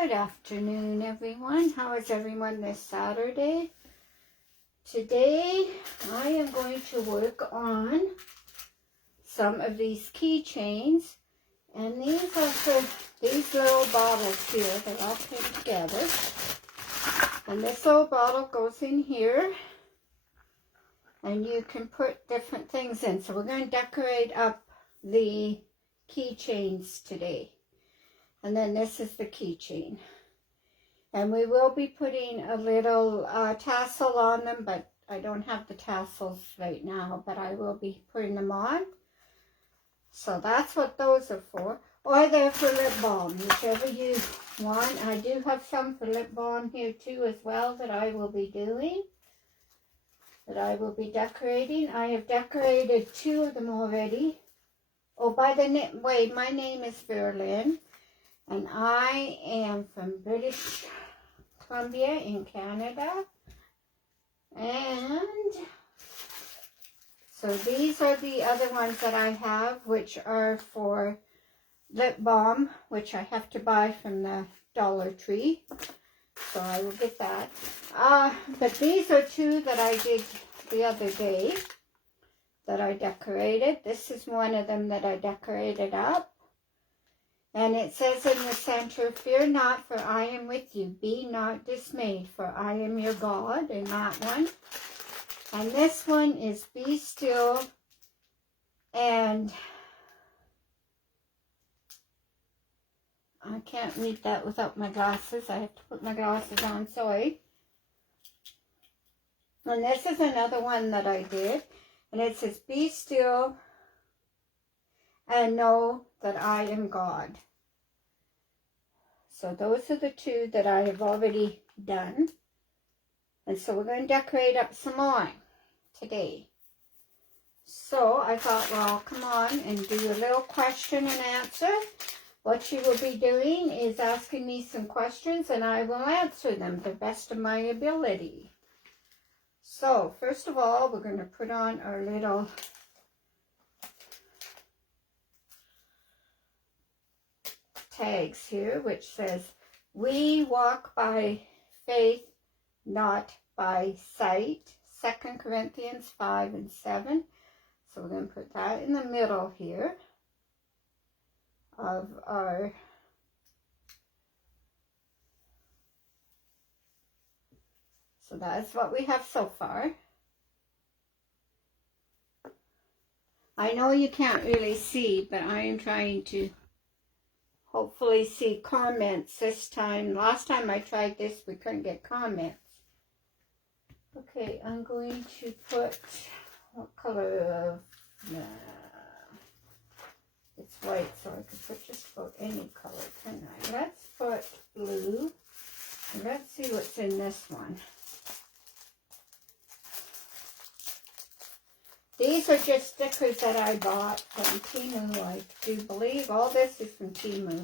Good afternoon, everyone. How is everyone this Saturday? Today, I am going to work on some of these keychains, and these are for these little bottles here. They all came together, and this little bottle goes in here, and you can put different things in. So we're going to decorate up the keychains today. And then this is the keychain. And we will be putting a little tassel on them, but I don't have the tassels right now, but I will be putting them on. So that's what those are for. Or they're for lip balm, whichever you want. I do have some for lip balm here too as well that I will be doing. That I will be decorating. I have decorated 2 of them already. Oh, by the way, my name is Verlyn. And I am from British Columbia in Canada. And so these are the other ones that I have, which are for lip balm, which I have to buy from the Dollar Tree. So I will get that. But these are 2 that I did the other day that I decorated. This is one of them that I decorated up. And it says in the center, "Fear not, for I am with you. Be not dismayed, for I am your God," in that one. And this one is "Be still," and I can't read that without my glasses. I have to put my glasses on, sorry. And this is another one that I did. And it says, "Be still and know that I am God." So those are the 2 that I have already done. And so we're going to decorate up some more today. So I thought, well, come on and do a little question and answer. What you will be doing is asking me some questions, and I will answer them to the best of my ability. So first of all, we're going to put on our little tags here, which says, "We walk by faith, not by sight." 2 Corinthians 5 and 7. So we're going to put that in the middle here of our so that's what we have so far. I know you can't really see, but I am trying to hopefully see comments this time. Last time I tried this, we couldn't get comments. Okay, I'm going to put, what color of, it's white, so I could put just about any color, can I? Let's put blue. And let's see what's in this one. These are just stickers that I bought from Temu, I do believe. All this is from Temu.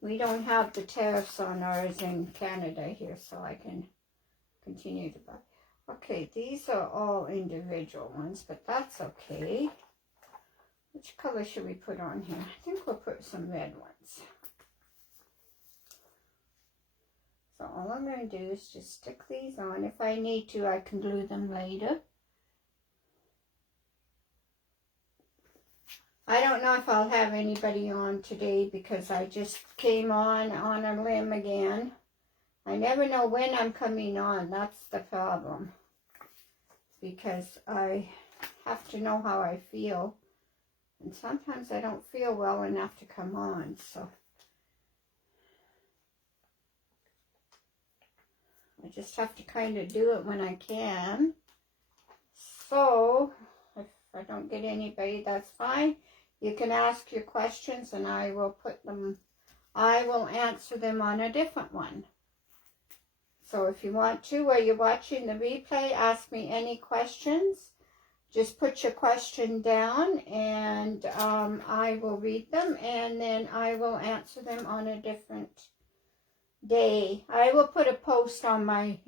We don't have the tariffs on ours in Canada here, so I can continue to buy. Okay, these are all individual ones, but that's okay. Which color should we put on here? I think we'll put some red ones. So all I'm going to do is just stick these on. If I need to, I can glue them later. I don't know if I'll have anybody on today because I just came on a limb again. I never know when I'm coming on. That's the problem. Because I have to know how I feel. And sometimes I don't feel well enough to come on, so I just have to kind of do it when I can. So if I don't get anybody, that's fine. You can ask your questions and I will answer them on a different one. So if you want to, while you're watching the replay, ask me any questions. Just put your question down and I will read them and then I will answer them on a different day. I will put a post on my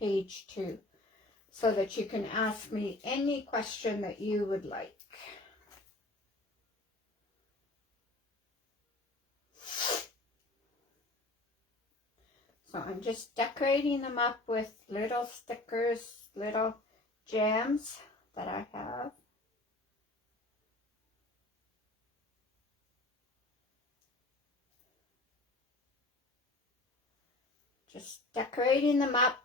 page too, so that you can ask me any question that you would like. So I'm just decorating them up with little stickers, little gems that I have. Just decorating them up.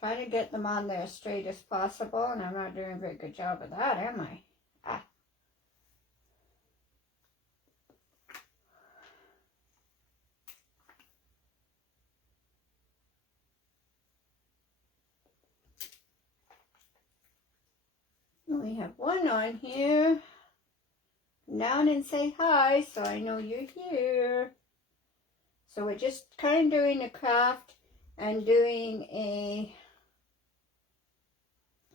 Trying to get them on there as straight as possible, and I'm not doing a very good job of that, am I? We have one on here. Come down and say hi so I know you're here. So we're just kind of doing a craft and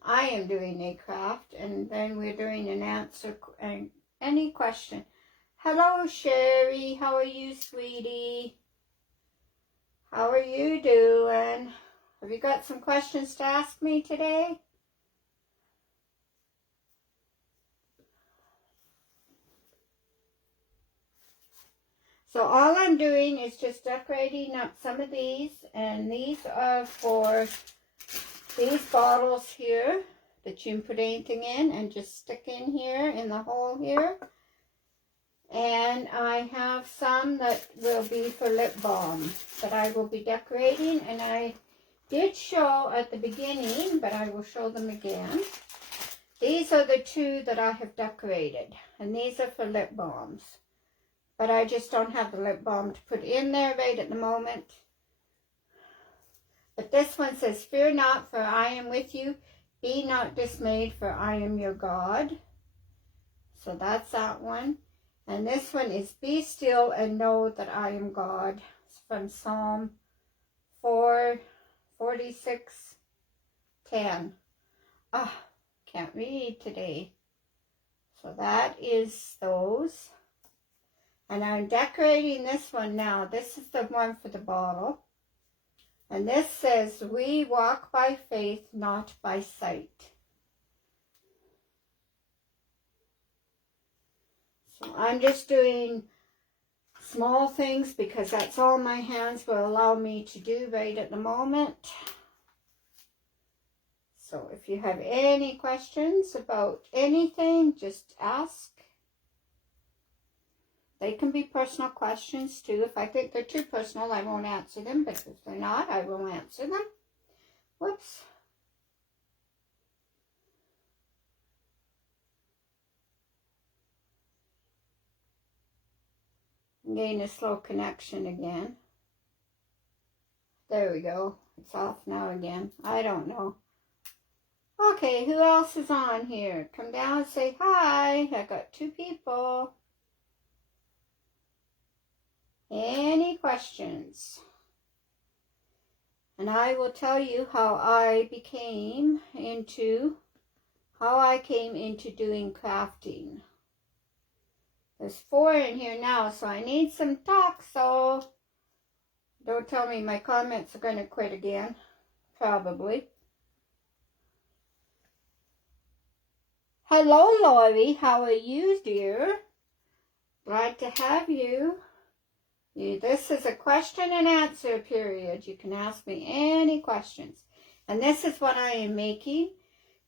I am doing a craft, and then we're doing an answer and any question. Hello Sherry, how are you, sweetie? How are you doing? Have you got some questions to ask me today? So all I'm doing is just decorating up some of these, and these are for these bottles here that you can put anything in and just stick in here in the hole here. And I have some that will be for lip balm that I will be decorating, and I did show at the beginning, but I will show them again. These are the two that I have decorated, and these are for lip balms. But I just don't have the lip balm to put in there right at the moment. But this one says, fear not, for I am with you. Be not dismayed, for I am your God. So that's that one. And this one is, be still and know that I am God. It's from Psalm 46:10. Can't read today. So that is those. And I'm decorating this one now. This is the one for the bottle. And this says, we walk by faith, not by sight. So I'm just doing small things because that's all my hands will allow me to do right at the moment. So if you have any questions about anything, just ask. They can be personal questions too. If I think they're too personal, I won't answer them. But if they're not, I will answer them. Whoops. I'm getting a slow connection again. There we go. It's off now again. I don't know. Okay, who else is on here? Come down and say hi. I got 2 people. Any questions? And I will tell you how I came into doing crafting. There's 4 in here now, so I need some talk, so don't tell me my comments are going to quit again. Probably. Hello, Lori. How are you, dear? Glad to have you. This is a question and answer period. You can ask me any questions. And this is what I am making.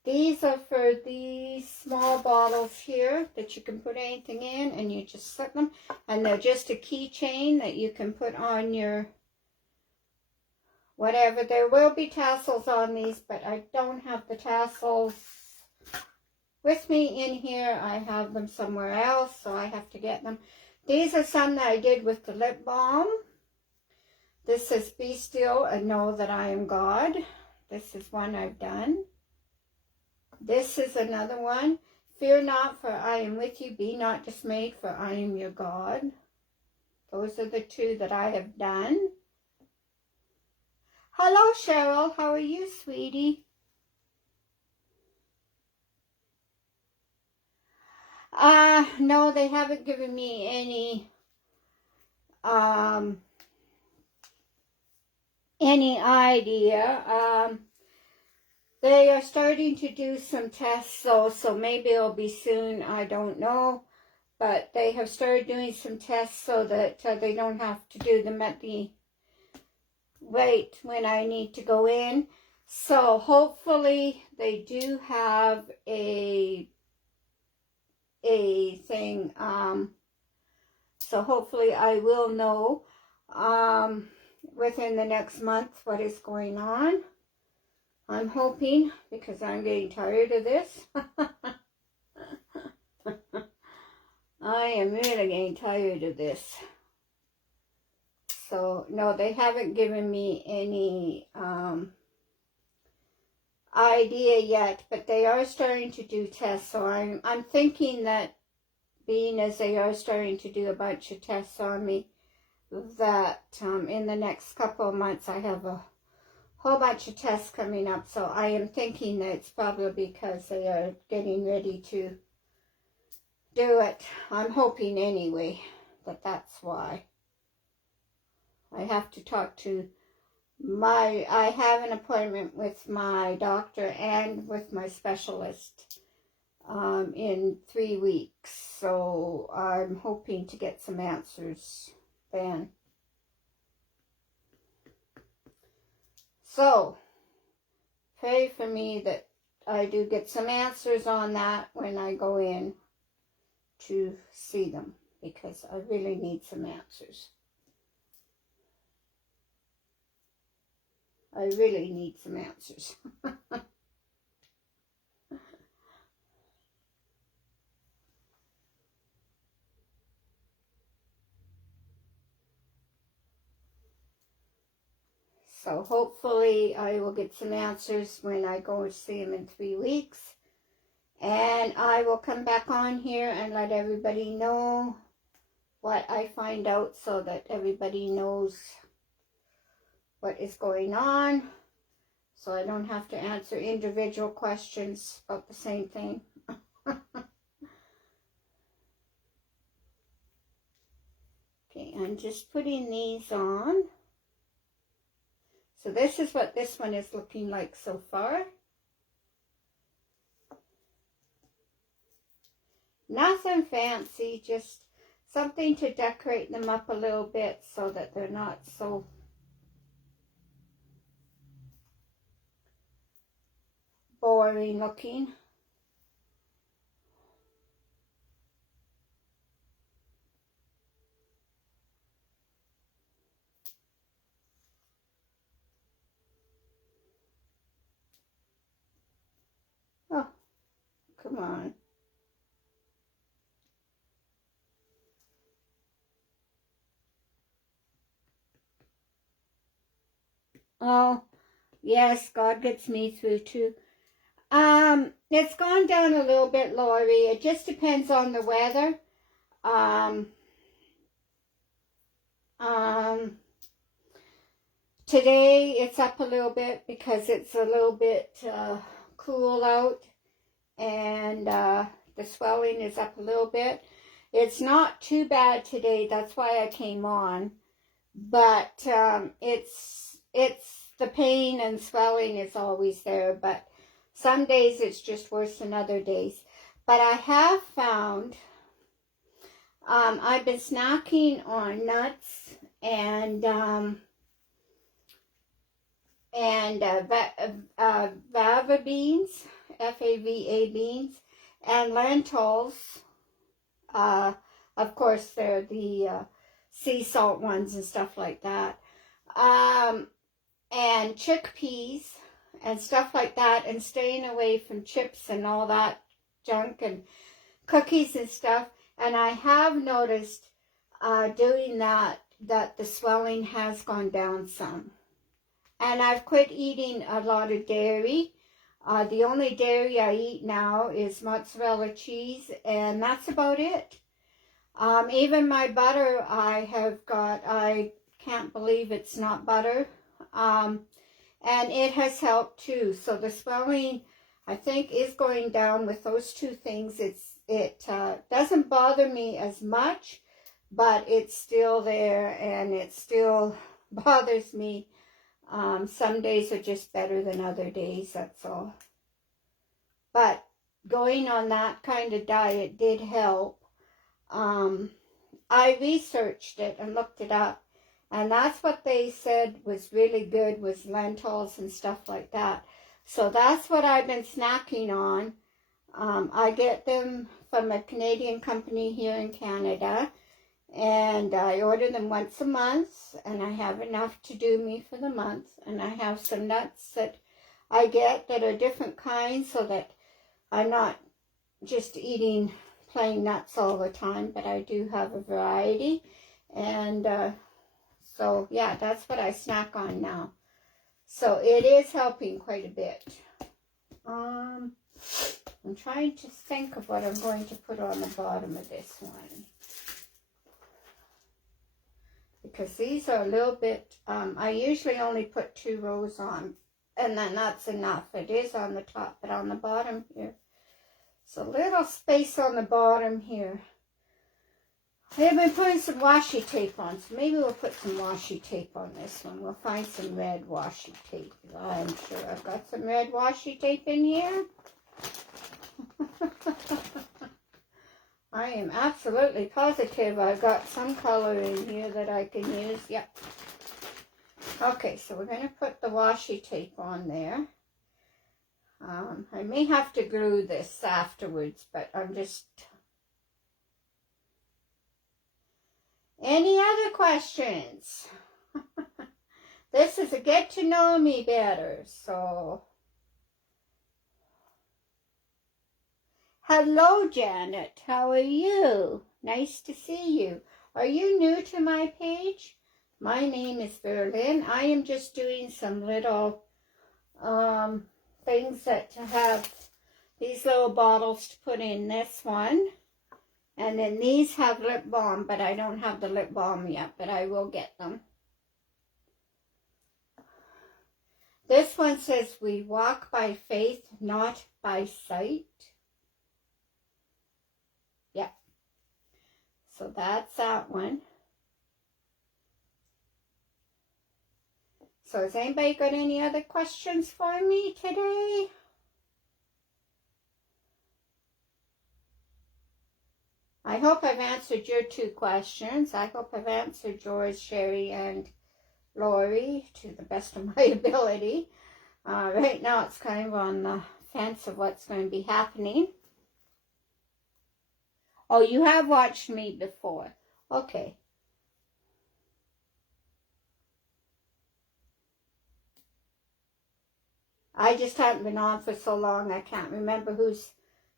These are for these small bottles here that you can put anything in, and you just slip them. And they're just a keychain that you can put on your whatever. There will be tassels on these, but I don't have the tassels with me in here. I have them somewhere else, so I have to get them. These are some that I did with the lip balm. This says, be still and know that I am God. This is one I've done. This is another one. Fear not, for I am with you. Be not dismayed, for I am your God. Those are the 2 that I have done. Hello, Cheryl. How are you, sweetie? No, they haven't given me any idea. They are starting to do some tests, so maybe it'll be soon. I don't know. But they have started doing some tests so that they don't have to do them at the right when I need to go in. So hopefully they do have a thing. So hopefully I will know within the next month what is going on. I'm hoping, because I'm getting tired of this. I am really getting tired of this. So, no, they haven't given me any idea yet, but they are starting to do tests. So I'm thinking that, being as they are starting to do a bunch of tests on me, that in the next couple of months I have a whole bunch of tests coming up. So I am thinking that it's probably because they are getting ready to do it. I'm hoping anyway that that's why. I have to talk to I have an appointment with my doctor and with my specialist in 3 weeks. So I'm hoping to get some answers then. So pray for me that I do get some answers on that when I go in to see them, because I really need some answers. I really need some answers. So hopefully I will get some answers when I go and see him in 3 weeks. And I will come back on here and let everybody know what I find out, so that everybody knows what is going on. So I don't have to answer individual questions about the same thing. Okay, I'm just putting these on. So this is what this one is looking like so far. Nothing fancy, just something to decorate them up a little bit so that they're not so boring looking. Oh, come on. Oh, yes, God gets me through too. It's gone down a little bit, Lori. It just depends on the weather. Today it's up a little bit because it's a little bit cool out, and the swelling is up a little bit. It's not too bad today. That's why I came on. But it's the pain and swelling is always there. But some days it's just worse than other days. But I have found I've been snacking on nuts and fava beans, F-A-V-A beans, and lentils. Of course, they're the sea salt ones and stuff like that. And chickpeas and stuff like that, and staying away from chips and all that junk and cookies and stuff. And I have noticed doing that the swelling has gone down some. And I've quit eating a lot of dairy. The only dairy I eat now is mozzarella cheese, and that's about it. Even my butter I can't believe it's not butter. And it has helped too. So the swelling, I think, is going down with those two things. It doesn't bother me as much, but it's still there, and it still bothers me. Some days are just better than other days, that's all. But going on that kind of diet did help. I researched it and looked it up, And that's what they said was really good, was lentils and stuff like that. So that's what I've been snacking on. I get them from a Canadian company here in Canada. And I order them once a month. And I have enough to do me for the month. And I have some nuts that I get that are different kinds, so that I'm not just eating plain nuts all the time, but I do have a variety. And so yeah, that's what I snack on now. So it is helping quite a bit. I'm trying to think of what I'm going to put on the bottom of this one, because these are a little bit, I usually only put 2 rows on, and then that's enough. It is on the top, but on the bottom here, it's a little space on the bottom here. I've been putting some washi tape on, so maybe we'll put some washi tape on this one. We'll find some red washi tape. I'm sure I've got some red washi tape in here. I am absolutely positive I've got some color in here that I can use. Yep. Okay, so we're going to put the washi tape on there. I may have to glue this afterwards, but I'm just... Any other questions? This is a get to know me better, so... Hello, Janet. How are you? Nice to see you. Are you new to my page? My name is Berlin. I am just doing some little things that to have these little bottles to put in this one. And then these have lip balm, but I don't have the lip balm yet, but I will get them. This one says, we walk by faith, not by sight. Yep. So that's that one. So has anybody got any other questions for me today? I hope I've answered your 2 questions. I hope I've answered yours, Sherry and Lori, to the best of my ability. Right now it's kind of on the fence of what's going to be happening. Oh, you have watched me before. Okay. I just haven't been on for so long, I can't remember who's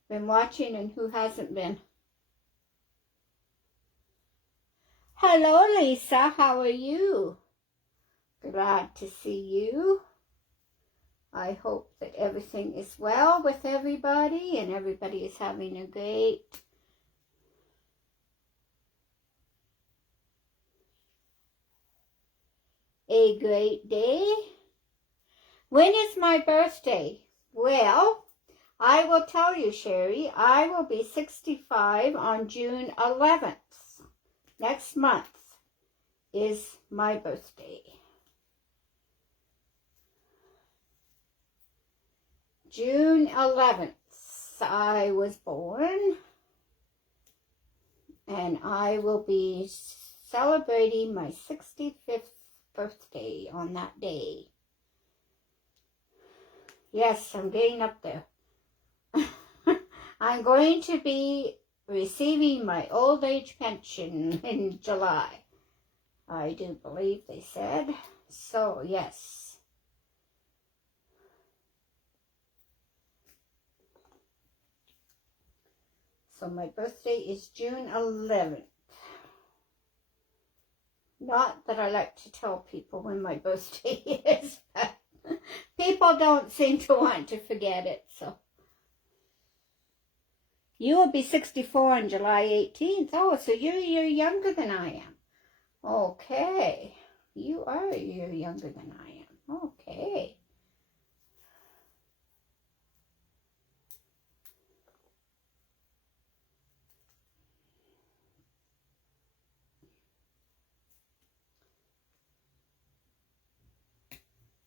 been watching and who hasn't been. Hello, Lisa. How are you? Glad to see you. I hope that everything is well with everybody and everybody is having a great day. When is my birthday? Well, I will tell you, Sherry, I will be 65 on June 11th. Next month is my birthday. June 11th, I was born, and I will be celebrating my 65th birthday on that day. Yes, I'm getting up there. I'm going to be receiving my old age pension in July. I do believe they said. So, yes. So my birthday is June 11th. Not that I like to tell people when my birthday is, but people don't seem to want to forget it, so. You will be 64 on July 18th. Oh, so you're a year younger than I am. Okay. You are a year younger than I am. Okay.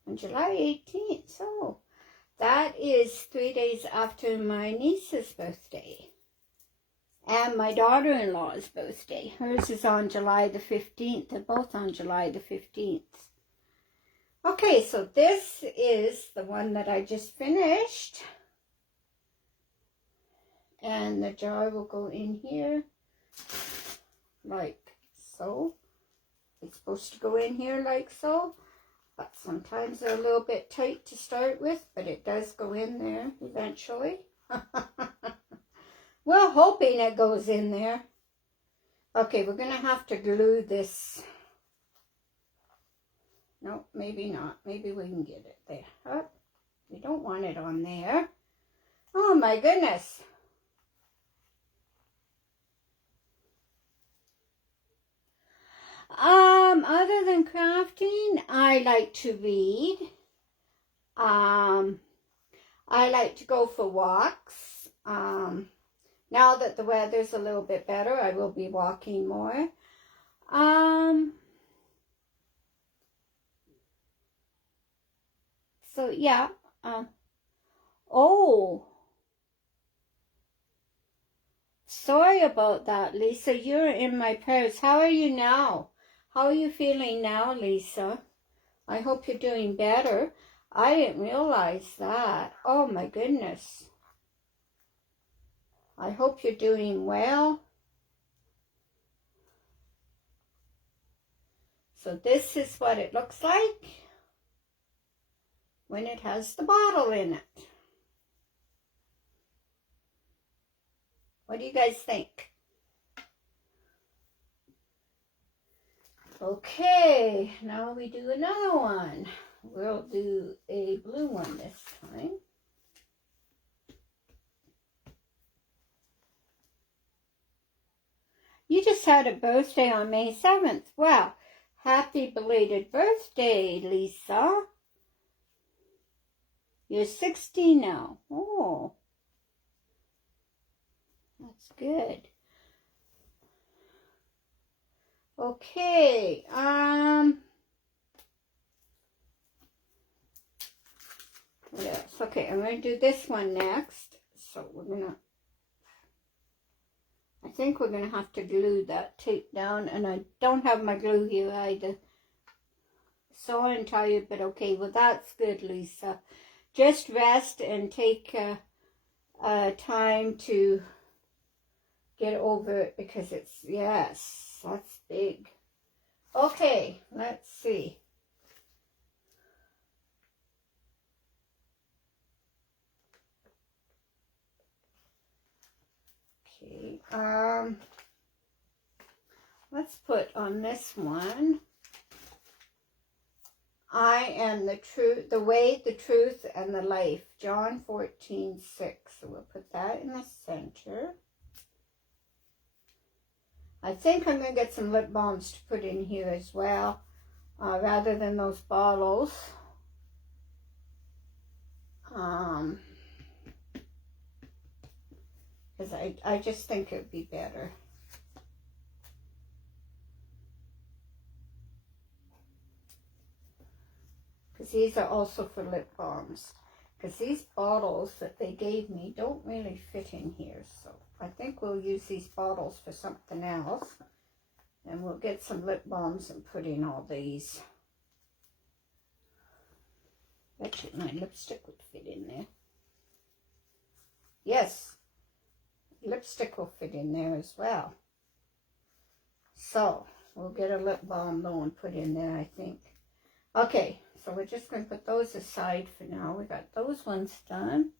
On July 18th, so that is 3 days after my niece's birthday. and my daughter-in-law's birthday. Hers is on July the 15th. They're both on July the 15th. Okay, so this is the one that I just finished. And the jar will go in here like so. It's supposed to go in here like so. But sometimes they're a little bit tight to start with, but it does go in there eventually. We're hoping it goes in there. Okay, we're going to have to glue this. No, maybe not. Maybe we can get it there. Oh, we don't want it on there. Oh my goodness. Other than crafting, I like to read. I like to go for walks. Now that the weather's a little bit better, I will be walking more. So yeah. Oh, sorry about that, Lisa. You're in my prayers. How are you now? How are you feeling now, Lisa? I hope you're doing better. I didn't realize that. Oh my goodness. I hope you're doing well. So this is what it looks like when it has the bottle in it. What do you guys think? Okay, now we do another one. We'll do a blue one this time. You just had a birthday on May 7th. Wow, happy belated birthday, Lisa. You're 60 now. Oh, that's good. Okay, what else? Okay, I'm going to do this one next. So I think we're going to have to glue that tape down, and I don't have my glue here either. So I'm tired, but okay, well that's good, Lisa. Just rest and take time to get over it, because it's, yes, that's big. Okay, let's see. Okay, let's put on this one, I am the truth, the way, the truth, and the life. John 14:6. So we'll put that in the center. I think I'm going to get some lip balms to put in here as well, rather than those bottles. Because I just think it would be better. Because these are also for lip balms. Because these bottles that they gave me don't really fit in here. So I think we'll use these bottles for something else. And we'll get some lip balms and put in all these. Bet you my lipstick would fit in there. Yes, lipstick will fit in there as well. So we'll get a lip balm though and put in there, I think. Okay, so we're just going to put those aside for now. We got those ones done.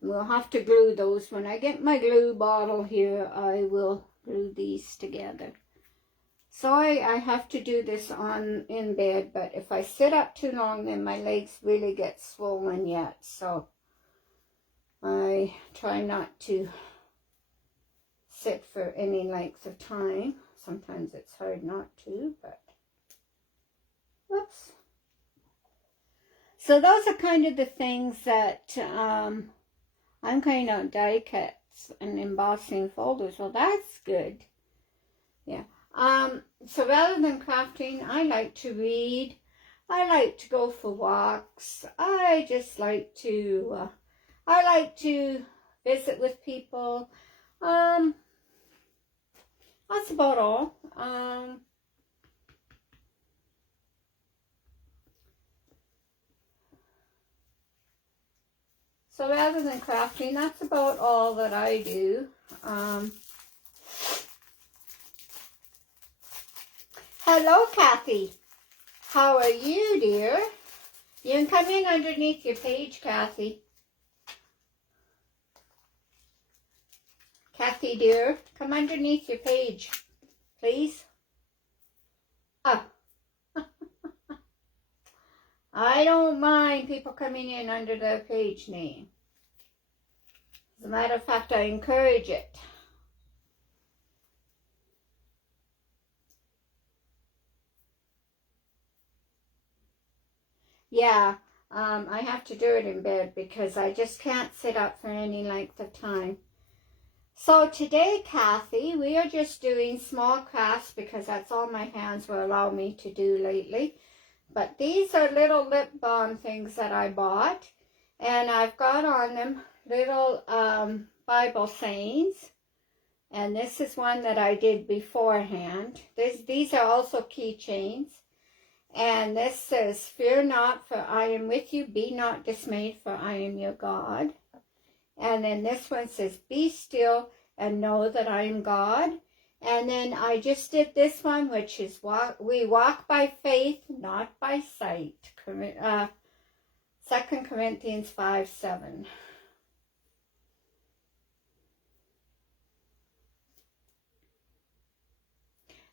We'll have to glue those. When I get my glue bottle here, I will glue these together. Sorry, I have to do this in bed, but if I sit up too long, then my legs really get swollen yet. So I try not to sit for any length of time. Sometimes it's hard not to, but whoops. So those are kind of the things that I'm kind of die cuts and embossing folders. Well, that's good. Yeah. So rather than crafting, I like to read. I like to go for walks. I just like to I like to visit with people. That's about all. So rather than crafting, that's about all that I do. Hello, Kathy. How are you, dear? You can come in underneath your page, Kathy. Kathy, dear, come underneath your page, please. Ah. I don't mind people coming in under their page name. As a matter of fact, I encourage it. Yeah, I have to do it in bed because I just can't sit up for any length of time. So today, Kathy, we are just doing small crafts because that's all my hands will allow me to do lately. But these are little lip balm things that I bought. And I've got on them little Bible sayings. And this is one that I did beforehand. These are also keychains. And this says, "Fear not, for I am with you. Be not dismayed, for I am your God." And then this one says, "Be still and know that I am God." And then I just did this one, which is, "We walk by faith, not by sight." 2 Corinthians 5:7.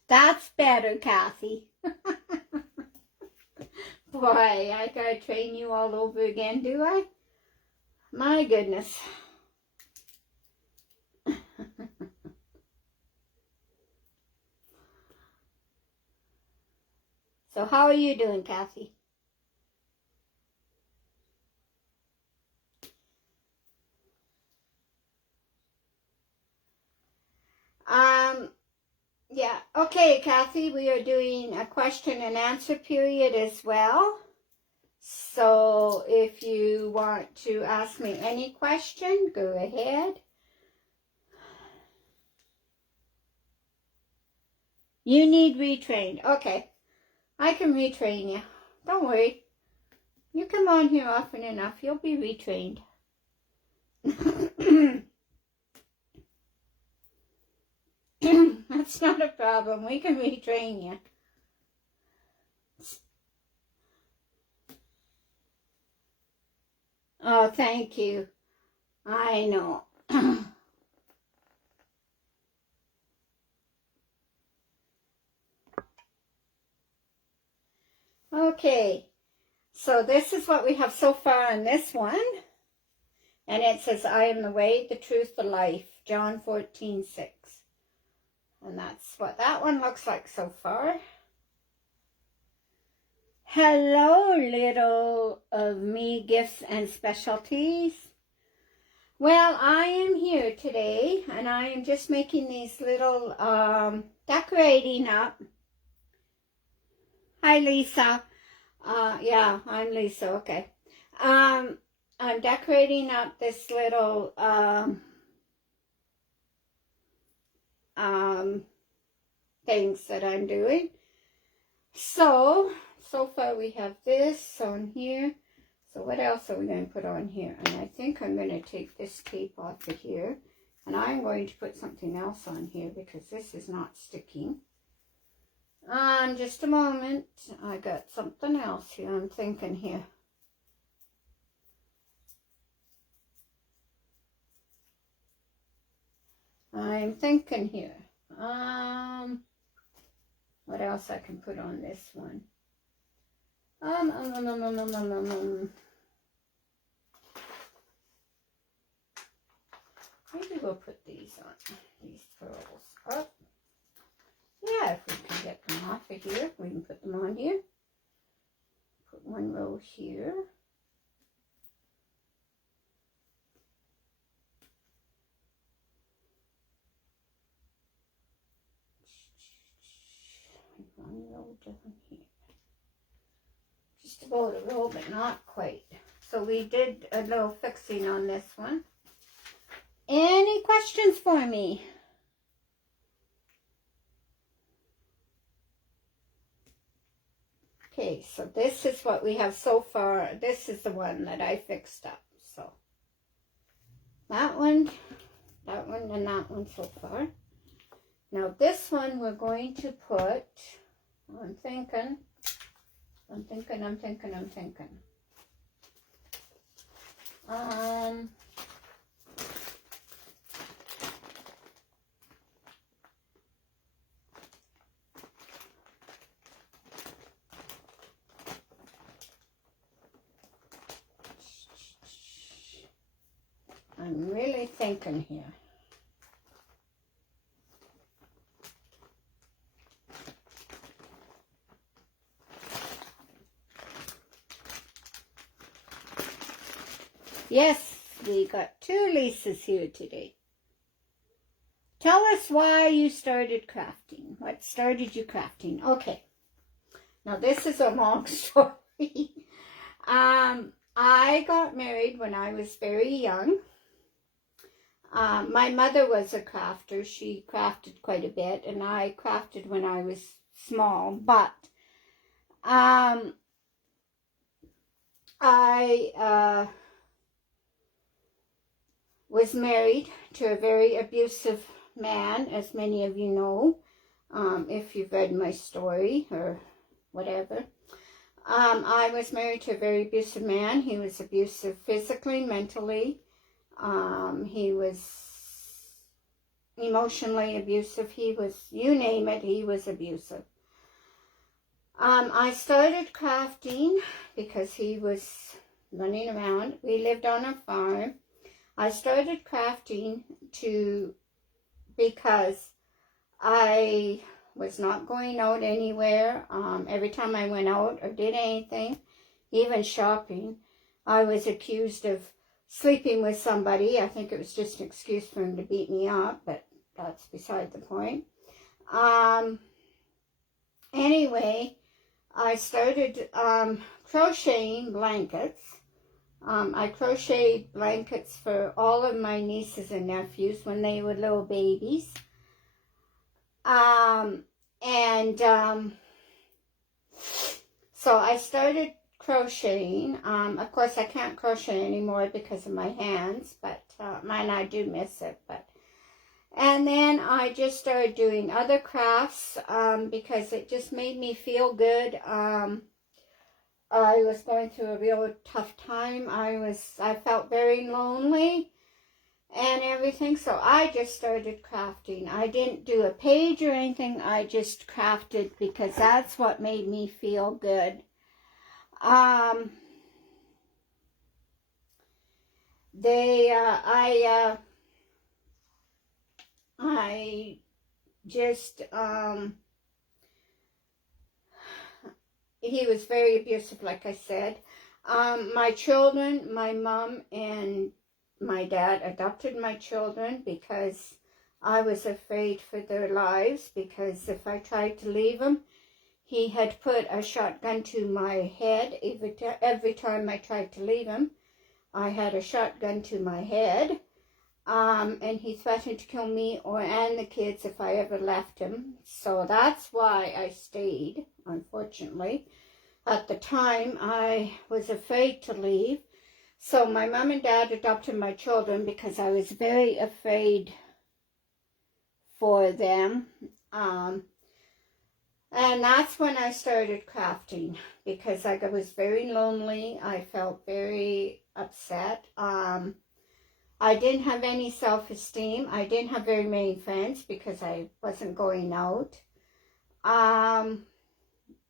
That's better, Kathy. Boy, I gotta train you all over again, do I? My goodness. So how are you doing, Kathy? Yeah, okay, Kathy, we are doing a question and answer period as well. So if you want to ask me any question, go ahead. You need retrained. Okay, I can retrain you. Don't worry. You come on here often enough, you'll be retrained. That's not a problem. We can retrain you. Oh, thank you. I know. Okay, so this is what we have so far on this one. And it says, "I am the way, the truth, the life." John 14:6. And that's what that one looks like so far. Hello, little of me gifts and specialties. Well, I am here today, and I am just making these little decorating up. Hi, Lisa. Yeah, I'm Lisa. Okay. I'm decorating up this little things that I'm doing. So far we have this on here. So what else are we going to put on here? And I think I'm going to take this tape off of here. And I'm going to put something else on here because this is not sticking. Just a moment. I got something else here I'm thinking here. I'm thinking here. What else I can put on this one? Maybe we'll put these on, these pearls up. Yeah, if we can get them off of here, we can put them on here. Put one row here. One row down here. Just about a row, but not quite. So we did a little fixing on this one. Any questions for me? Okay, so this is what we have so far. This is the one that I fixed up. So that one, and that one so far. Now this one we're going to put, I'm thinking. I'm really thinking here. Yes, we got 2 Lisas here today. Tell us why you started crafting. What started you crafting? Okay. Now this is a long story. I got married when I was very young. My mother was a crafter. She crafted quite a bit, and I crafted when I was small. But I was married to a very abusive man, as many of you know, if you've read my story or whatever. I was married to a very abusive man. He was abusive physically, mentally. He was emotionally abusive. He was, you name it, he was abusive. I started crafting because he was running around. We lived on a farm. I started crafting because I was not going out anywhere. Every time I went out or did anything, even shopping, I was accused of sleeping with somebody. I think it was just an excuse for him to beat me up, but that's beside the point. Anyway, I started crocheting blankets. I crocheted blankets for all of my nieces and nephews when they were little babies. So I started crocheting. Of course, I can't crochet anymore because of my hands, but mine, I do miss it. And then I just started doing other crafts because it just made me feel good. I was going through a real tough time. I felt very lonely and everything, so I just started crafting. I didn't do a page or anything. I just crafted because that's what made me feel good. I just he was very abusive, like I said. My children, my mom and my dad adopted my children because I was afraid for their lives, because if I tried to leave them, he had put a shotgun to my head. Every time I tried to leave him, I had a shotgun to my head. And he threatened to kill me and the kids if I ever left him. So that's why I stayed, unfortunately. At the time, I was afraid to leave. So my mom and dad adopted my children because I was very afraid for them. And that's when I started crafting, because I was very lonely. I felt very upset. I didn't have any self-esteem. I didn't have very many friends because I wasn't going out.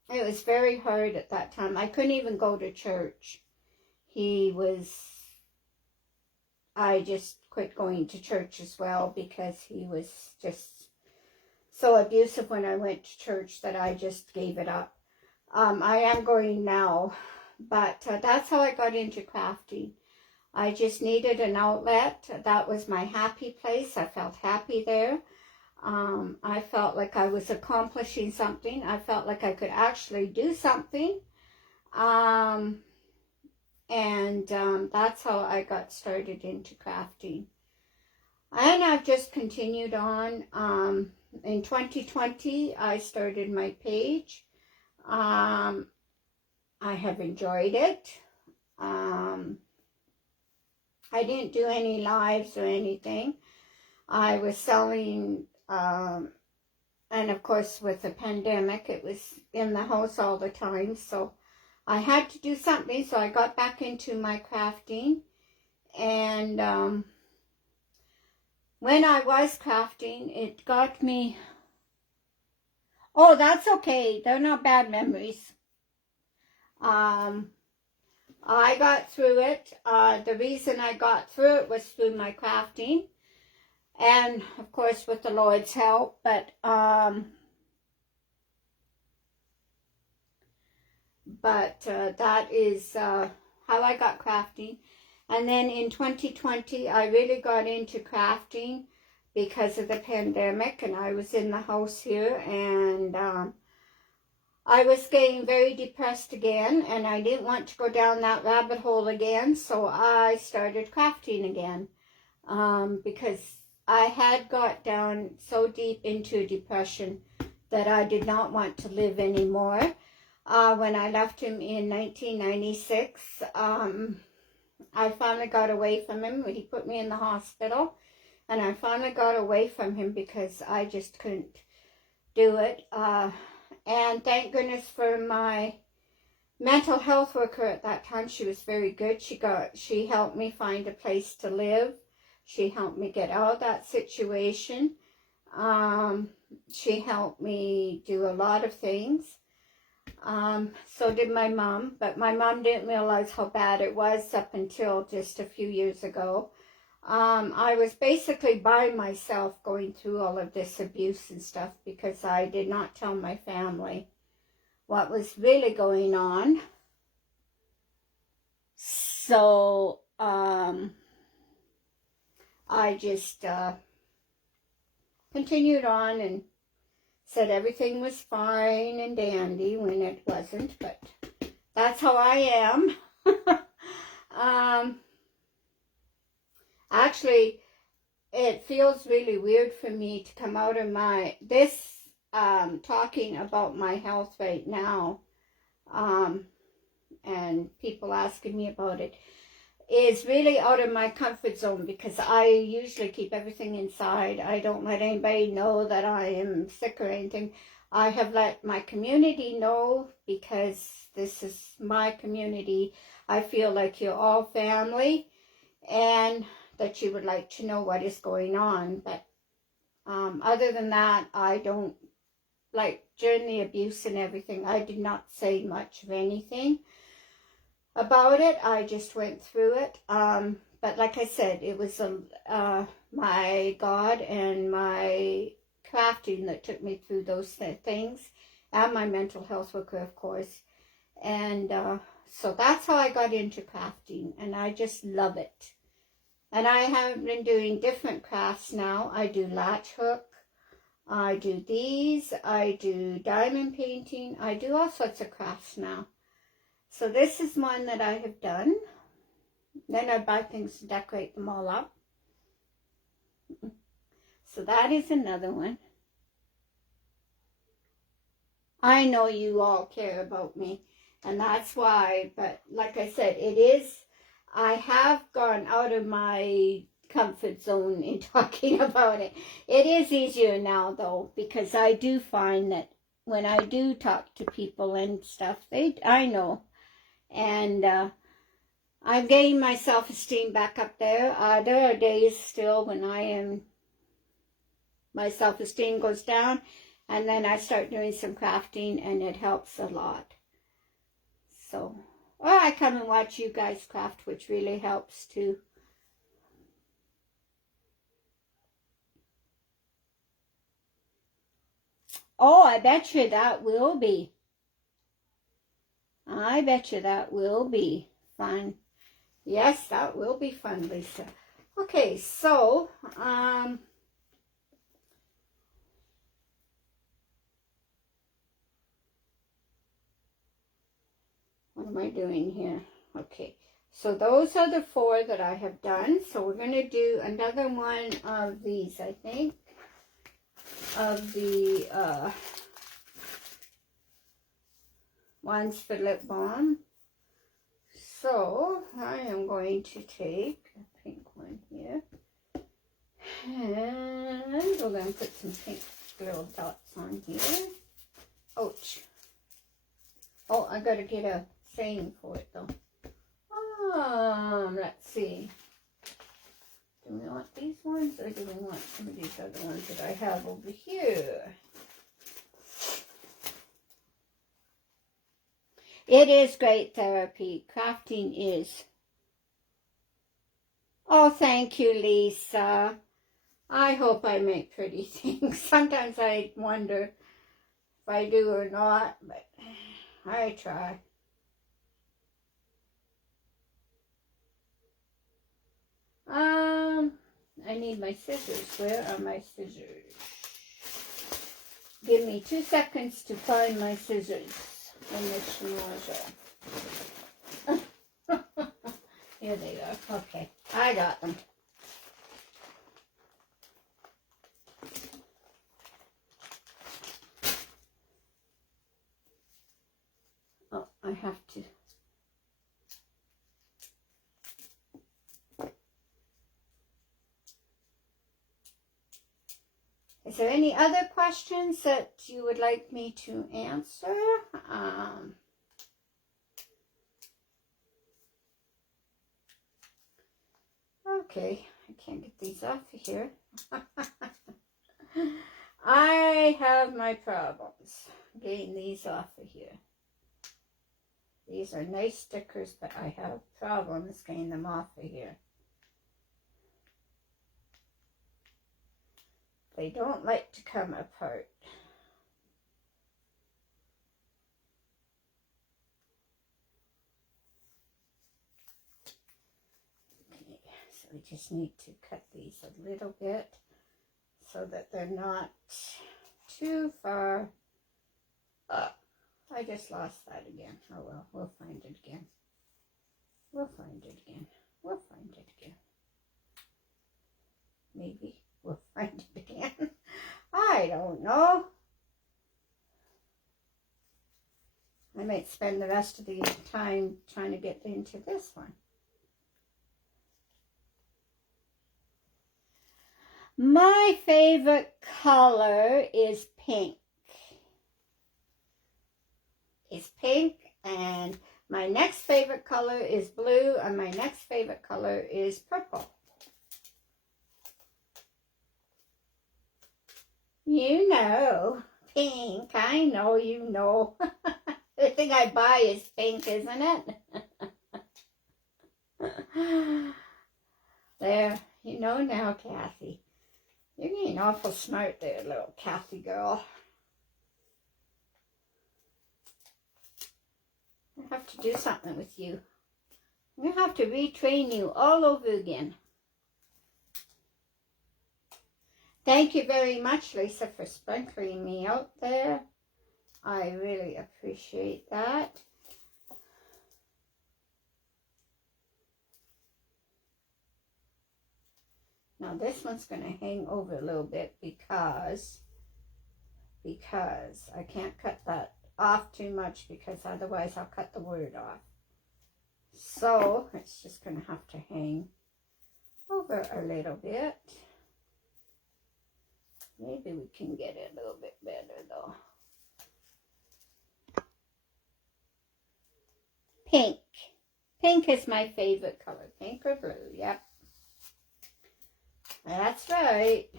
It was very hard at that time. I couldn't even go to church. I just quit going to church as well because he was just so abusive when I went to church that I just gave it up. I am going now, but that's how I got into crafting. I just needed an outlet. That was my happy place. I felt happy there. I felt like I was accomplishing something. I felt like I could actually do something. That's how I got started into crafting. And I've just continued on. In 2020, I started my page. I have enjoyed it. I didn't do any lives or anything. I was selling, and of course with the pandemic, it was in the house all the time, so I had to do something, so I got back into my crafting. And when I was crafting, it got me, oh, that's okay, they're not bad memories. I got through it. The reason I got through it was through my crafting, and of course with the Lord's help, but that is how I got crafting. And then in 2020, I really got into crafting because of the pandemic, and I was in the house here, and I was getting very depressed again, and I didn't want to go down that rabbit hole again, so I started crafting again, because I had got down so deep into depression that I did not want to live anymore. When I left him in 1996, I finally got away from him. He put me in the hospital, and I finally got away from him because I just couldn't do it. And thank goodness for my mental health worker at that time. She was very good. She helped me find a place to live. She helped me get out of that situation. She helped me do a lot of things. So did my mom, but my mom didn't realize how bad it was up until just a few years ago. I was basically by myself going through all of this abuse and stuff because I did not tell my family what was really going on. So I just continued on and said everything was fine and dandy when it wasn't, but that's how I am. Actually, it feels really weird for me to come out of talking about my health right now, and people asking me about it, is really out of my comfort zone because I usually keep everything inside. I don't let anybody know that I am sick or anything. I have let my community know because this is my community. I feel like you're all family and that you would like to know what is going on. But other than that, I don't, like during the abuse and everything, I did not say much of anything about it. I just went through it. But like I said, it was my God and my crafting that took me through those things, and my mental health worker, of course. And so that's how I got into crafting, and I just love it. And I have been doing different crafts now. I do latch hook, I do these, I do diamond painting, I do all sorts of crafts now. So this is one that I have done. Then I buy things to decorate them all up. So that is another one. I know you all care about me, and that's why, but like I said, I have gone out of my comfort zone in talking about it. It is easier now though, because I do find that when I do talk to people and stuff, I know. And I'm getting my self-esteem back up there. There are days still when my self-esteem goes down, and then I start doing some crafting, and it helps a lot. So, or I come and watch you guys craft, which really helps too. Oh, I bet you that will be. I bet you that will be fun. Yes, that will be fun, Lisa. Okay, so, what am I doing here? Okay, So those are the 4 that I have done. So we're going to do another one of these, I think, of the ones for lip balm. So I am going to take a pink one here, and we're going to put some pink little dots on here. Ouch. Oh, I got to get a saying for it though. Let's see. Do we want these ones, or do we want some of these other ones that I have over here? It is great therapy. Crafting is. Oh, thank you, Lisa. I hope I make pretty things. Sometimes I wonder if I do or not, but I try. I need my scissors. Where are my scissors? Give me 2 seconds to find my scissors in the schmoozer. Here they are. Okay, I got them. Oh, I have to. Is there any other questions that you would like me to answer? Okay, I can't get these off of here. I have my problems getting these off of here. These are nice stickers, but I have problems getting them off of here. They don't like to come apart. Okay, so we just need to cut these a little bit so that they're not too far up. I just lost that again. Oh well, we'll find it again. We'll find it again. We'll find it again. Maybe we'll find it again. I don't know. I might spend the rest of the time trying to get into this one. My favorite color is pink. It's pink, and my next favorite color is blue, and my next favorite color is purple. You know, pink. I know you know. Everything I buy is pink, isn't it? There, you know now, Kathy. You're getting awful smart there, little Kathy girl. I have to do something with you. I'm going to have to retrain you all over again. Thank you very much, Lisa, for sprinkling me out there. I really appreciate that. Now this one's going to hang over a little bit because I can't cut that off too much, because otherwise I'll cut the word off. So it's just going to have to hang over a little bit. Maybe we can get it a little bit better though. Pink. Pink is my favorite color. Pink or blue, yep. That's right.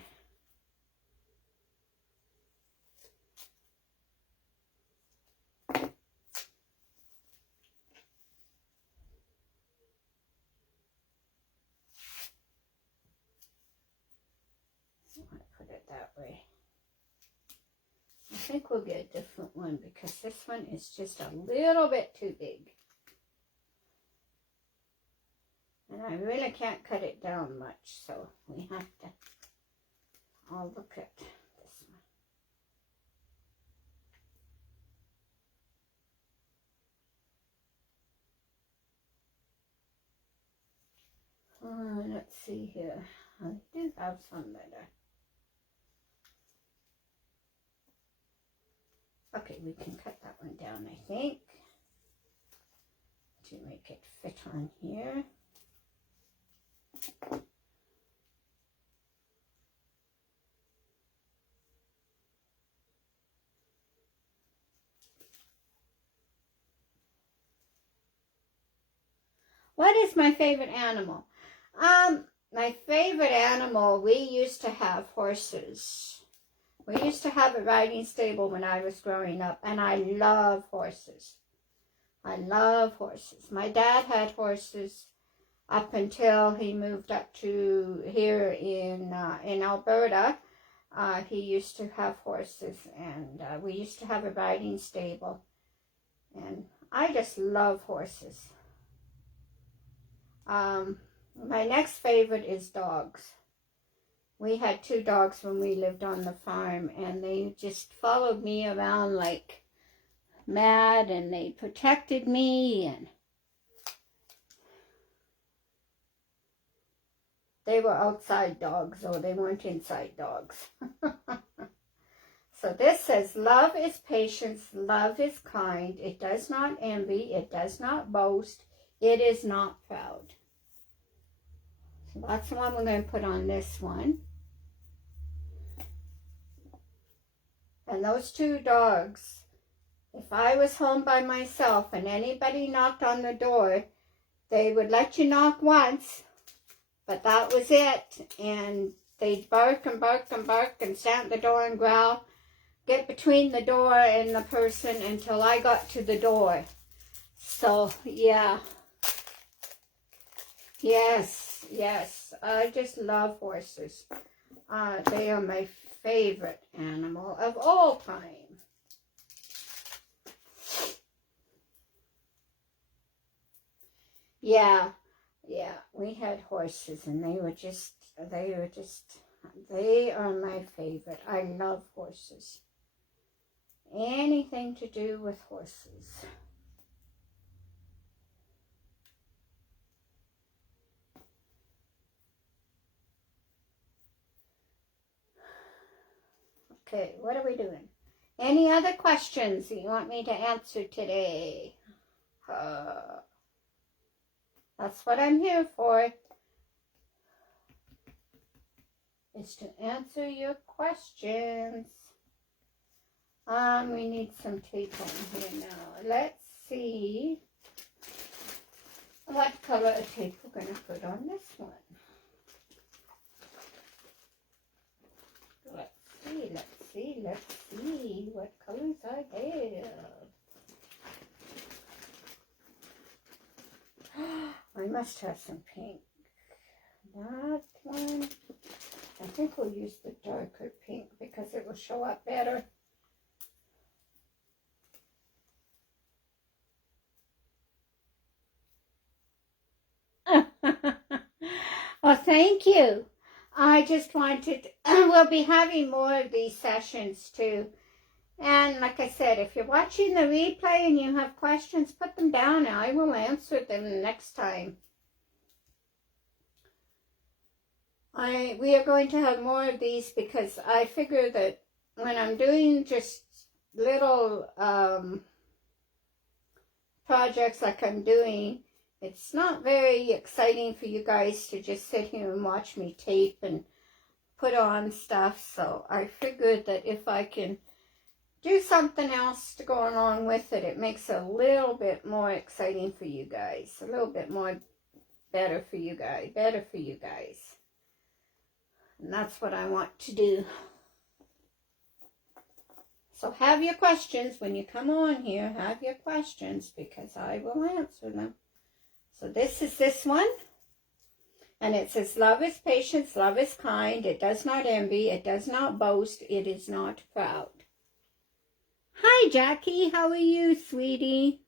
Put it that way. I think we'll get a different one because this one is just a little bit too big. And I really can't cut it down much, so we have to, I'll look at this one. let's see here. I do have some that are... Okay, we can cut that one down, I think, to make it fit on here. What is my favorite animal? My favorite animal, we used to have horses. We used to have a riding stable when I was growing up, and I love horses. I love horses. My dad had horses up until he moved up to here in Alberta. He used to have horses, and we used to have a riding stable. And I just love horses. My next favorite is dogs. We had 2 dogs when we lived on the farm, and they just followed me around like mad, and they protected me, and they were outside dogs, though they weren't inside dogs. So this says, love is patience, love is kind, it does not envy, it does not boast, it is not proud. So that's the one we're going to put on this one. And those 2 dogs, if I was home by myself and anybody knocked on the door, they would let you knock once, but that was it. And they'd bark and bark and bark and stand at the door and growl, get between the door and the person until I got to the door. So, yeah. Yes, yes. I just love horses. They are my favorite animal of all time. Yeah, we had horses, and they are my favorite. I love horses. Anything to do with horses. Okay, what are we doing? Any other questions you want me to answer today? That's what I'm here for, is to answer your questions. We need some tape on here now. Let's see what color of tape we're going to put on this one. Let's see what colors I have. I must have some pink. That one, I think we'll use the darker pink because it will show up better. Well, thank you. I just wanted, we'll be having more of these sessions too. And like I said, if you're watching the replay and you have questions, put them down and I will answer them next time. We are going to have more of these because I figure that when I'm doing just little projects like I'm doing, it's not very exciting for you guys to just sit here and watch me tape and put on stuff. So I figured that if I can do something else to go along with it, it makes it a little bit more exciting for you guys. A little bit more better for you guys. And that's what I want to do. So have your questions when you come on here. Have your questions because I will answer them. So this is this one. And it says, love is patience, love is kind. It does not envy. It does not boast. It is not proud. Hi, Jackie. How are you, sweetie?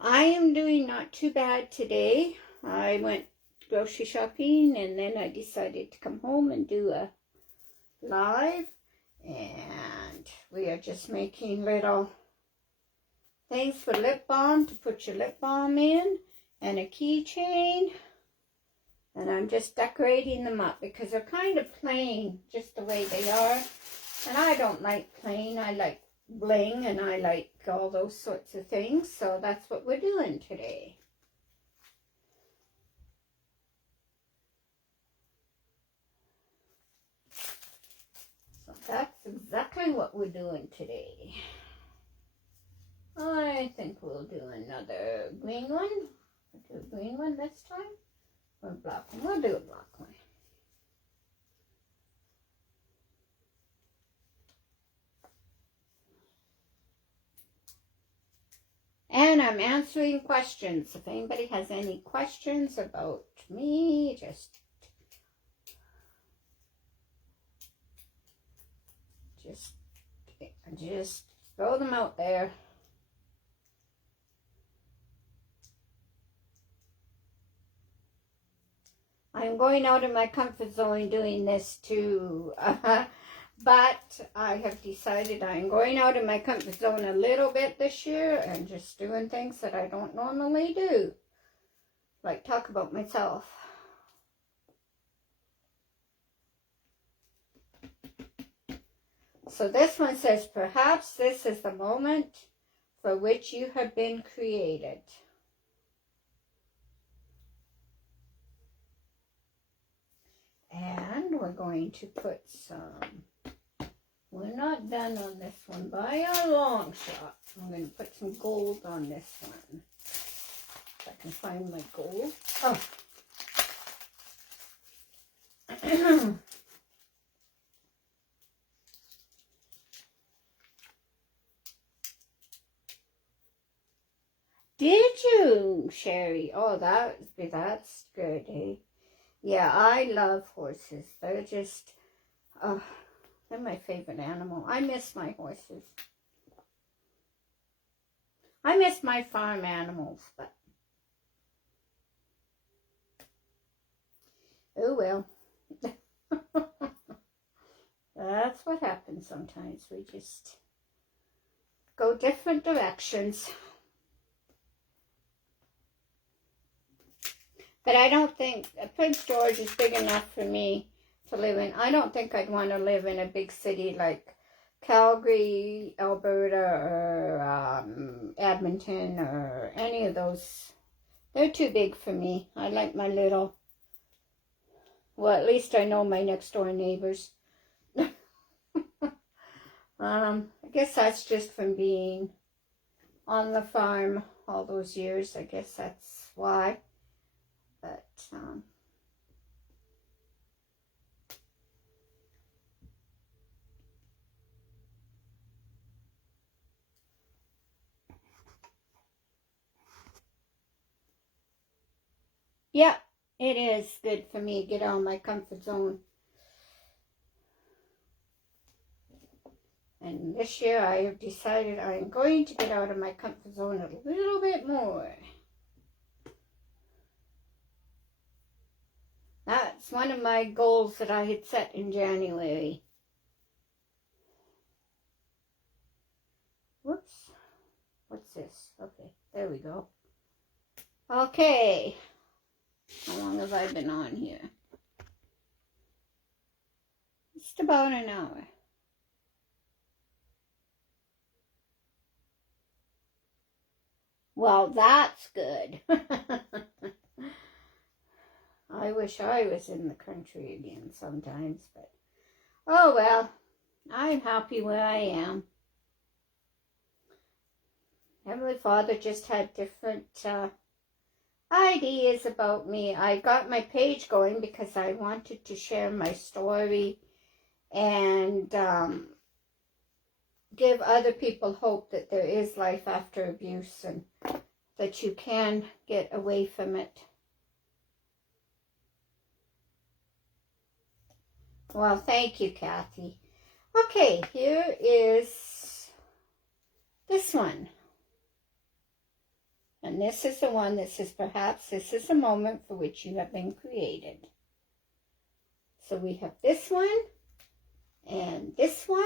I am doing not too bad today. I went grocery shopping and then I decided to come home and do a live. And we are just making little things for lip balm to put your lip balm in and a keychain. And I'm just decorating them up because they're kind of plain just the way they are. And I don't like plain. I like bling and I like all those sorts of things. So that's what we're doing today. So that's exactly what we're doing today. I think we'll do another green one. We'll do a green one this time. Or a black one. We'll do a black one. And I'm answering questions. If anybody has any questions about me, just throw them out there. I'm going out of my comfort zone doing this too. But I have decided I'm going out of my comfort zone a little bit this year and just doing things that I don't normally do. Like talk about myself. So this one says, perhaps this is the moment for which you have been created. And we're going to put some, we're not done on this one by a long shot. I'm going to put some gold on this one. If I can find my gold. Oh. Did you, Sherry? Oh, that's good, eh? Yeah, I love horses. They're just, they're my favorite animal. I miss my horses. I miss my farm animals, but oh well. That's what happens sometimes. We just go different directions. But I don't think Prince George is big enough for me to live in. I don't think I'd want to live in a big city like Calgary, Alberta, or Edmonton, or any of those. They're too big for me. I like my little, well, at least I know my next door neighbors. I guess that's just from being on the farm all those years. I guess that's why. But, yeah, it is good for me to get out of my comfort zone. And this year I have decided I am going to get out of my comfort zone a little bit more. That's one of my goals that I had set in January. Whoops. What's this? Okay, there we go. Okay. How long have I been on here? Just about an hour. Well, that's good. I wish I was in the country again sometimes, but oh well, I'm happy where I am. Heavenly Father just had different ideas about me. I got my page going because I wanted to share my story and give other people hope that there is life after abuse and that you can get away from it. Well, thank you, Kathy. Okay, here is this one. And this is the one that says, perhaps this is a moment for which you have been created. So we have this one, and this one,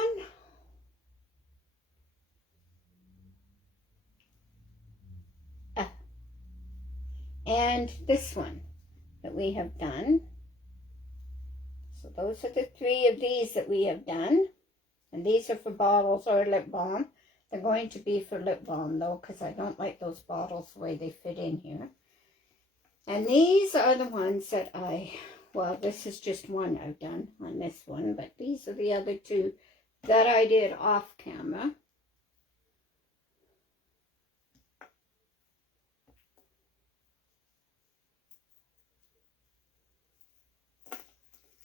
and this one. that we have done. So those are the 3 of these that we have done. And these are for bottles or lip balm. They're going to be for lip balm though, because I don't like those bottles the way they fit in here. And these are the ones that well, this is just one I've done on this one, but these are the other 2 that I did off camera.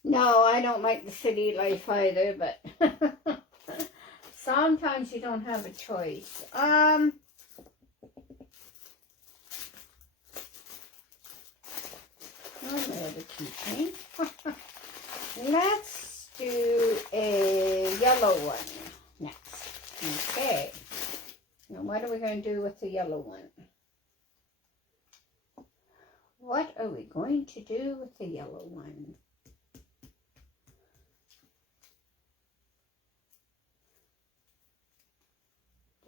No, I don't like the city life either, but sometimes you don't have a choice. Another keychain. Let's do a yellow one next. Okay. Now what are we going to do with the yellow one? What are we going to do with the yellow one?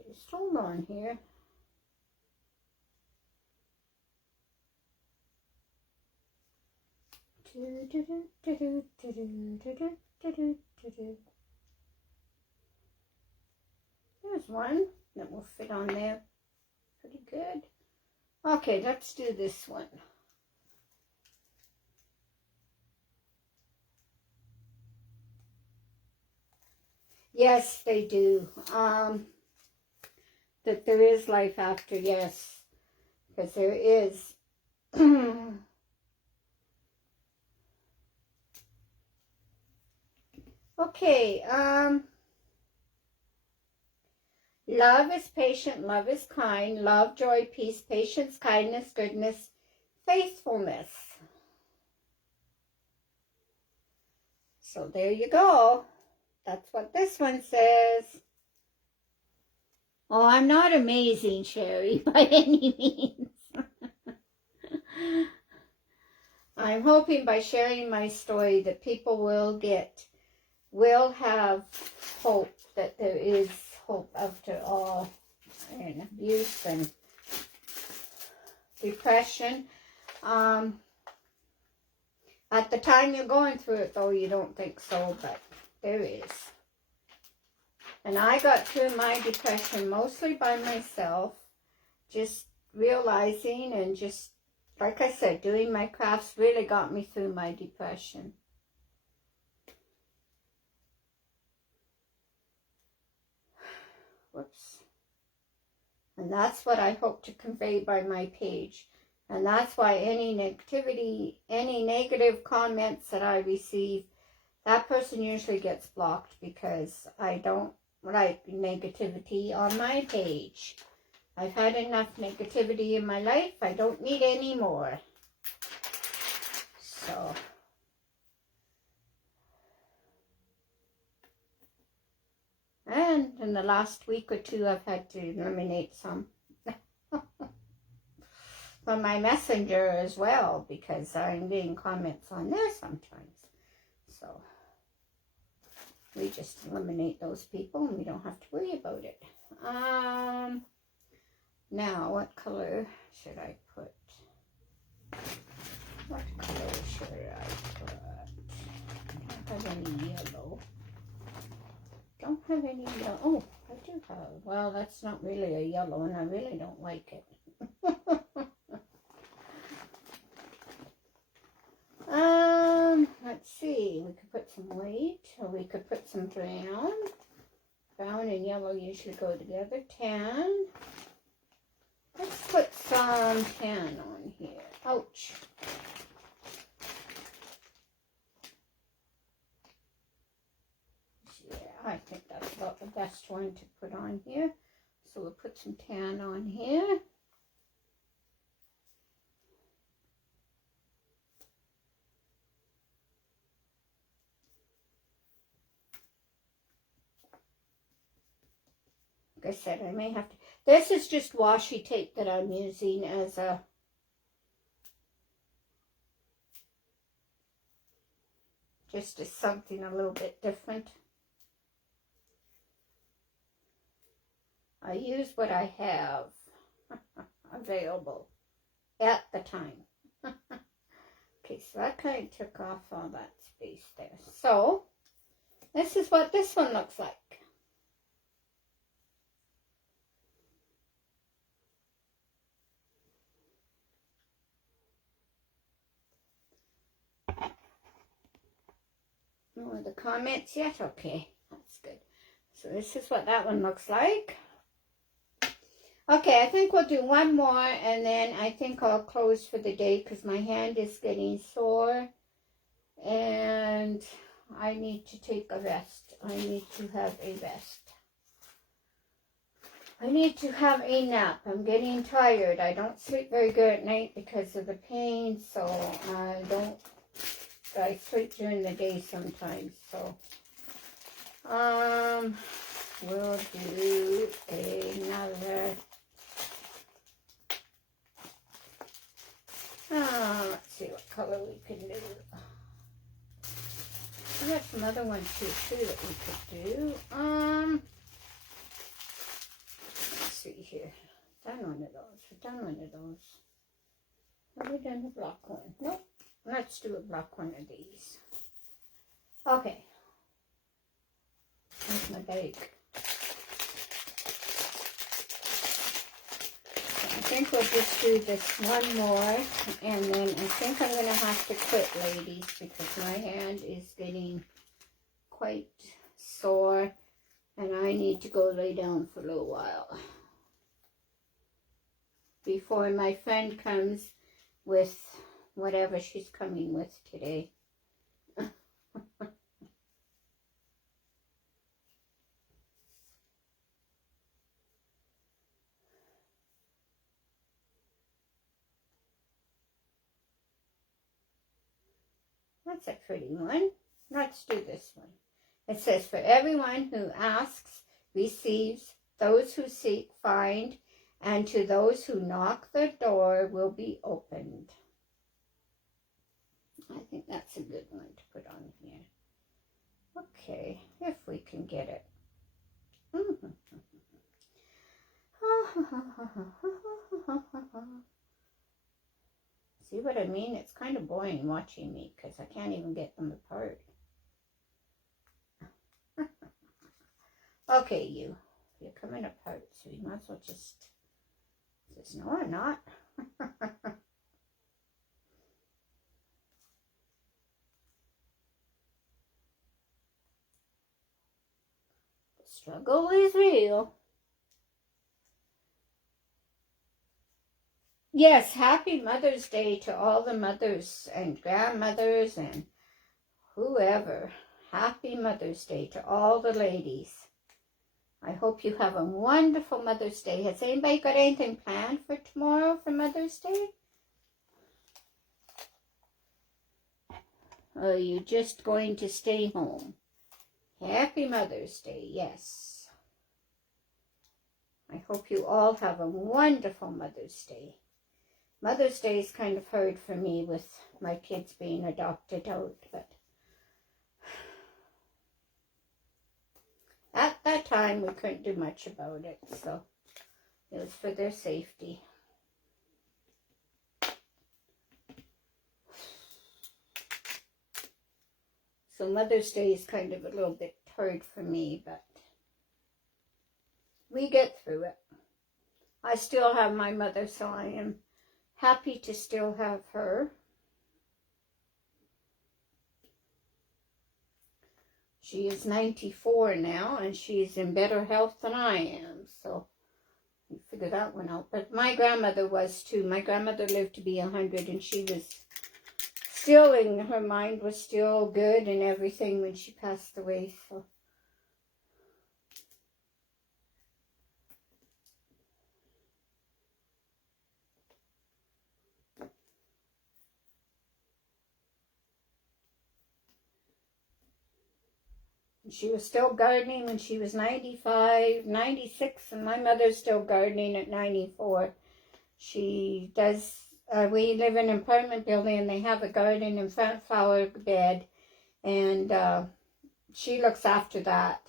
Just hold on here. There's one that will fit on there pretty good. Okay, let's do this one. Yes, they do. That there is life after, yes. Because there is. Okay, love is patient, love is kind, love, joy, peace, patience, kindness, goodness, faithfulness. So there you go. That's what this one says. Oh, I'm not amazing, Sherry, by any means. I'm hoping by sharing my story that people will have hope, that there is hope after all, and abuse and depression. At the time you're going through it, though, you don't think so, but there is. And I got through my depression mostly by myself, just realizing and just, like I said, doing my crafts really got me through my depression. Whoops. And that's what I hope to convey by my page. And that's why any negativity, any negative comments that I receive, that person usually gets blocked, because I don't like negativity on my page. I've had enough negativity in my life. I don't need any more. So, and in the last week or 2, I've had to eliminate some from my messenger as well, because I'm getting comments on there sometimes. So we just eliminate those people and we don't have to worry about it. Now what color should I put? What color should I put? I don't have any yellow. Don't have any yellow. Oh, I do have. Well, that's not really a yellow, and I really don't like it. Let's see. We could put some white, or we could put some brown. Brown and yellow usually go together. Tan. Let's put some tan on here. Ouch. Yeah, I think that's about the best one to put on here. So we'll put some tan on here. Like I said, I may have to. This is just washi tape that I'm using as a just as something a little bit different. I use what I have available at the time. Okay, so that kind of took off all that space there. So, this is what this one looks like. No other comments yet? Okay, that's good. So this is what that one looks like. Okay, I think we'll do one more and then I think I'll close for the day because my hand is getting sore and I need to take a rest. I need to have a rest. I need to have a nap. I'm getting tired. I don't sleep very good at night because of the pain, so I sleep during the day sometimes, so we'll do another let's see what color we can do. We got some other ones here too that we could do. Let's see here. Done one of those. We've done one of those. Have we done a black one? Nope. Let's do a black one of these. Okay. Here's my bag. I think we'll just do this one more, and then I think I'm going to have to quit, ladies, because my hand is getting quite sore, and I need to go lay down for a little while before my friend comes with whatever she's coming with today. That's a pretty one. Let's do this one. It says, for everyone who asks, receives, those who seek, find, and to those who knock, the door will be opened. I think that's a good one to put on here. Okay, if we can get it. See what I mean? It's kind of boring watching me because I can't even get them apart. Okay, you're coming apart, so you might as well just no, I'm not. The struggle is real. Yes, happy Mother's Day to all the mothers and grandmothers and whoever. Happy Mother's Day to all the ladies. I hope you have a wonderful Mother's Day. Has anybody got anything planned for tomorrow for Mother's Day? Or are you just going to stay home? Happy Mother's Day, yes. I hope you all have a wonderful Mother's Day. Mother's Day is kind of hard for me with my kids being adopted out, but at that time we couldn't do much about it, so it was for their safety. So Mother's Day is kind of a little bit hard for me, but we get through it. I still have my mother, so I am happy to still have her. She is 94 now, and she's in better health than I am, so you figure that one out. But my grandmother was too. My grandmother lived to be 100, and she was still, in her mind was still good and everything when she passed away, so. She was still gardening when she was 95, 96, and my mother's still gardening at 94. She does, we live in an apartment building and they have a garden and front flower bed, and she looks after that.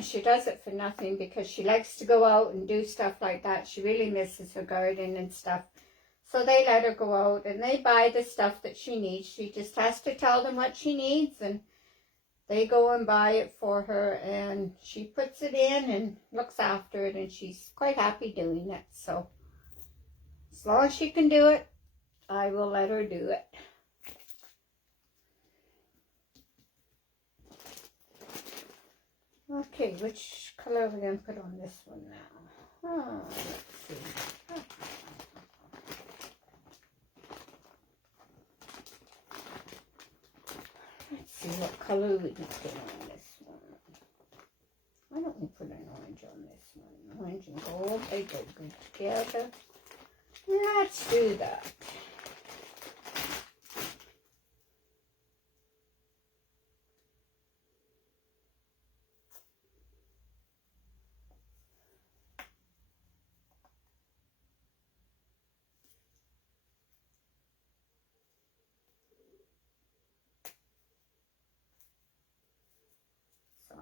She does it for nothing because she likes to go out and do stuff like that. She really misses her garden and stuff. So they let her go out and they buy the stuff that she needs. She just has to tell them what she needs and they go and buy it for her and she puts it in and looks after it and she's quite happy doing it. So as long as she can do it, I will let her do it. Okay, which color are we going to put on this one now? Oh, let's see. Let's see what color we can put on this one. Why don't we put an orange on this one? Orange and gold, they go good together. Let's do that.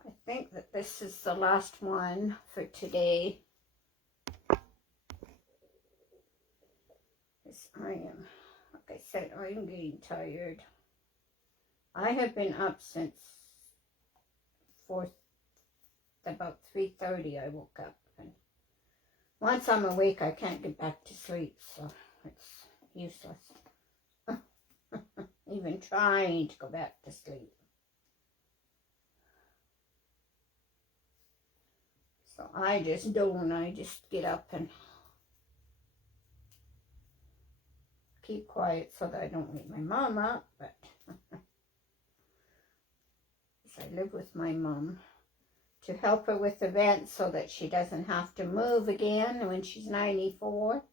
I think that this is the last one for today. Because I am, like I said, I am getting tired. I have been up since about 3:30 I woke up. And once I'm awake, I can't get back to sleep, so it's useless. Even trying to go back to sleep. So I just don't. I just get up and keep quiet so that I don't wake my mom up. But I live with my mom to help her with events so that she doesn't have to move again when she's 94.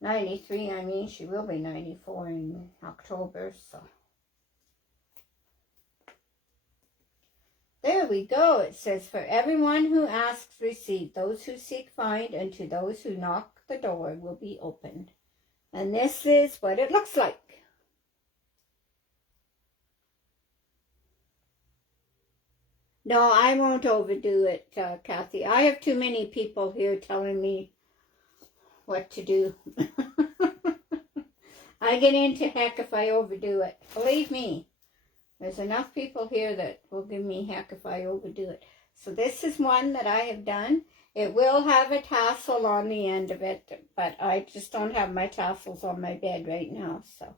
93, I mean. She will be 94 in October, so. There we go. It says, for everyone who asks, receive. Those who seek, find. And to those who knock, the door will be opened. And this is what it looks like. No, I won't overdo it, Kathy. I have too many people here telling me what to do. I get into heck if I overdo it. Believe me. There's enough people here that will give me heck if I overdo it. So this is one that I have done. It will have a tassel on the end of it, but I just don't have my tassels on my bed right now. So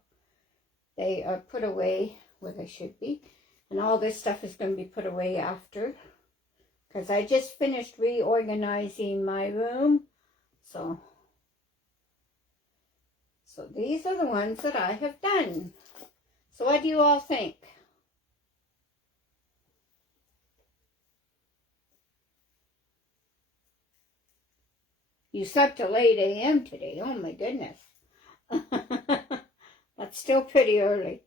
they are put away where they should be. And all this stuff is going to be put away after. Because I just finished reorganizing my room. So these are the ones that I have done. So what do you all think? You slept till 8 a.m. today. Oh my goodness. That's still pretty early.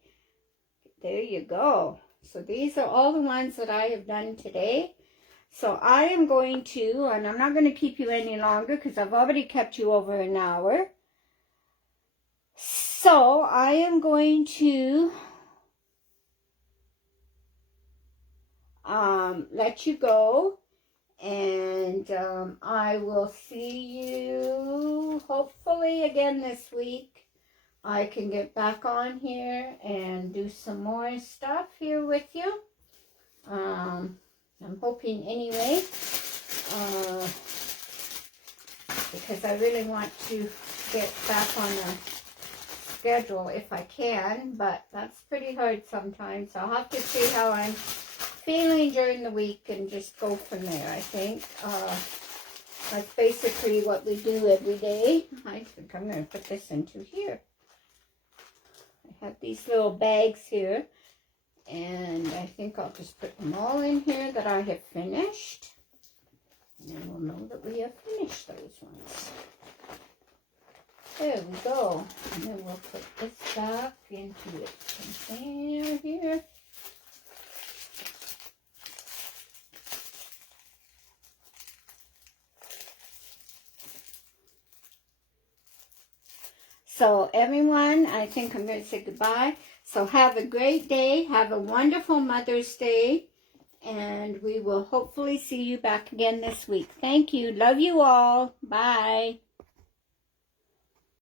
There you go. So these are all the ones that I have done today. So I am going to, and I'm not going to keep you any longer because I've already kept you over an hour. So I am going to let you go. And I will see you hopefully again this week. I can get back on here and do some more stuff here with you. I'm hoping anyway. Because I really want to get back on the schedule if I can. But that's pretty hard sometimes. I'll have to see how I'm feeling during the week and just go from there. I think that's basically what we do every day. I think I'm going to put this into here. I have these little bags here, and I think I'll just put them all in here that I have finished, and then we'll know that we have finished those ones. There we go. And then we'll put this back into its container here. So everyone, I think I'm going to say goodbye. So have a great day. Have a wonderful Mother's Day. And we will hopefully see you back again this week. Thank you. Love you all. Bye.